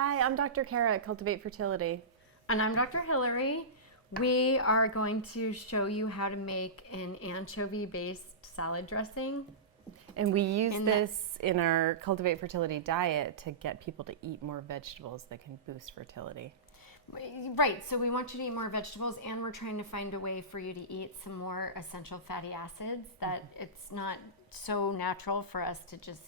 Hi, I'm Dr. Kara at Cultivate Fertility. And I'm Dr. Hillary. We are going to show you how to make an anchovy-based salad dressing. And we use this in our Cultivate Fertility diet to get people to eat more vegetables that can boost fertility. Right, so we want you to eat more vegetables, and we're trying to find a way for you to eat some more essential fatty acids that it's not so natural for us to just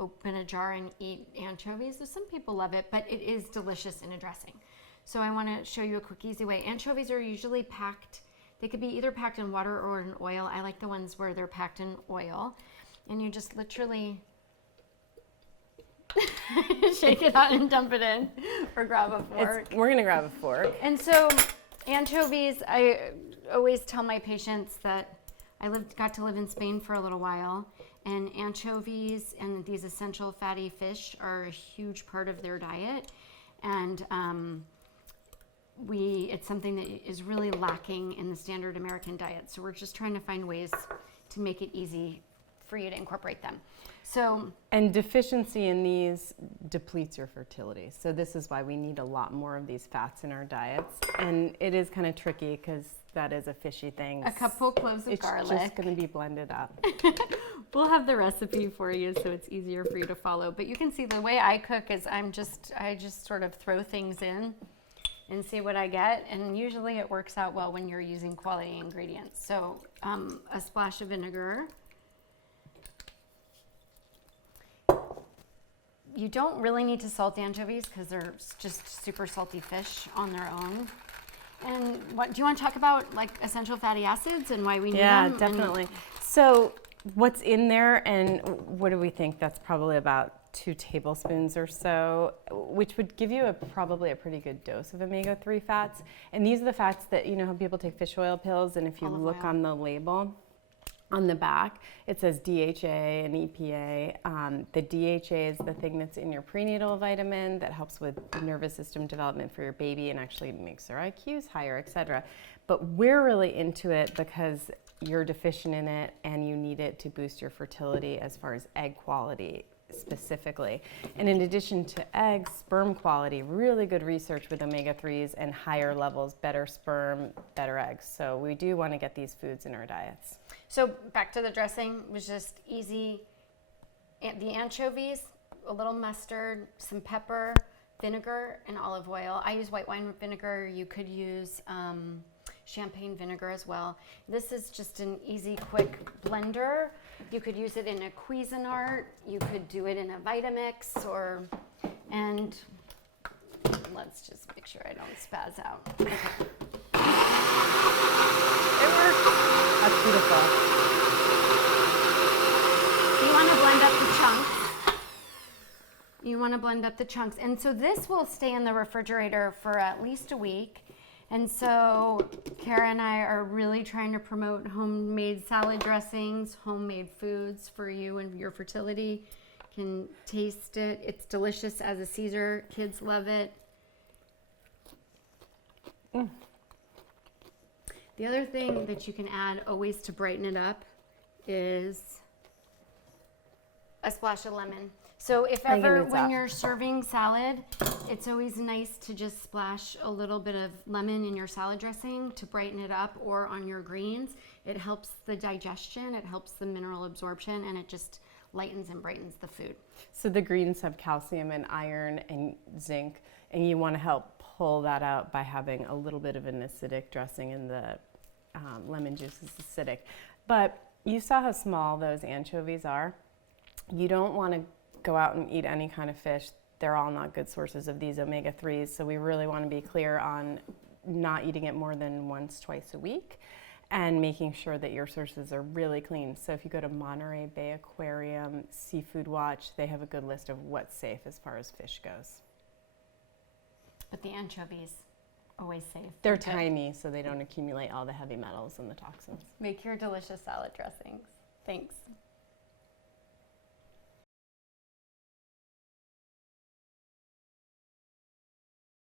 open a jar and eat anchovies. So some people love it, but it is delicious in a dressing. So I want to show you a quick, easy way. Anchovies are usually packed. They could be either packed in water or in oil. I like the ones where they're packed in oil. And you just literally shake it out and dump it in, or grab a fork. We're going to grab a fork. And so anchovies, I always tell my patients that I got to live in Spain for a little while, and anchovies and these essential fatty fish are a huge part of their diet. And it's something that is really lacking in the standard American diet. So we're just trying to find ways to make it easy for you to incorporate them. And deficiency in these depletes your fertility. So this is why we need a lot more of these fats in our diets. And it is kind of tricky because that is a fishy thing. A couple cloves of garlic. It's just going to be blended up. We'll have the recipe for you so it's easier for you to follow. But you can see the way I cook is I just sort of throw things in and see what I get. And usually it works out well when you're using quality ingredients. So a splash of vinegar. You don't really need to salt anchovies because they're just super salty fish on their own. And do you want to talk about like essential fatty acids and why we need them? Yeah, definitely. So what's in there, and what do we think? That's probably about 2 tablespoons or so, which would give you probably a pretty good dose of omega-3 fats. And these are the fats that, you know how people take fish oil pills, and if you look on the label, on the back, it says DHA and EPA. The DHA is the thing that's in your prenatal vitamin that helps with nervous system development for your baby and actually makes their IQs higher, etc. But we're really into it because you're deficient in it and you need it to boost your fertility as far as egg quality specifically. And in addition to eggs, sperm quality, really good research with omega-3s and higher levels, better sperm, better eggs. So we do want to get these foods in our diets. So back to the dressing was just easy. The anchovies, a little mustard, some pepper, vinegar, and olive oil. I use white wine vinegar. You could use champagne vinegar as well. This is just an easy, quick blender. You could use it in a Cuisinart. You could do it in a Vitamix, and let's just make sure I don't spaz out. Okay. It works. That's beautiful. You want to blend up the chunks. And so this will stay in the refrigerator for at least a week. And so Kara and I are really trying to promote homemade salad dressings, homemade foods for you and your fertility. You can taste it. It's delicious as a Caesar. Kids love it. The other thing that you can add always to brighten it up is a splash of lemon. So if ever when you're serving salad, it's always nice to just splash a little bit of lemon in your salad dressing to brighten it up, or on your greens. It helps the digestion, it helps the mineral absorption, and it just lightens and brightens the food. So the greens have calcium and iron and zinc, and you want to help pull that out by having a little bit of an acidic dressing, and the lemon juice is acidic. But you saw how small those anchovies are. You don't want to go out and eat any kind of fish. They're all not good sources of these omega-3s, so we really want to be clear on not eating it more than once, twice a week, and making sure that your sources are really clean. So if you go to Monterey Bay Aquarium, Seafood Watch, they have a good list of what's safe as far as fish goes. But the anchovies, always safe. They're tiny, so they don't accumulate all the heavy metals and the toxins. Make your delicious salad dressings. Thanks.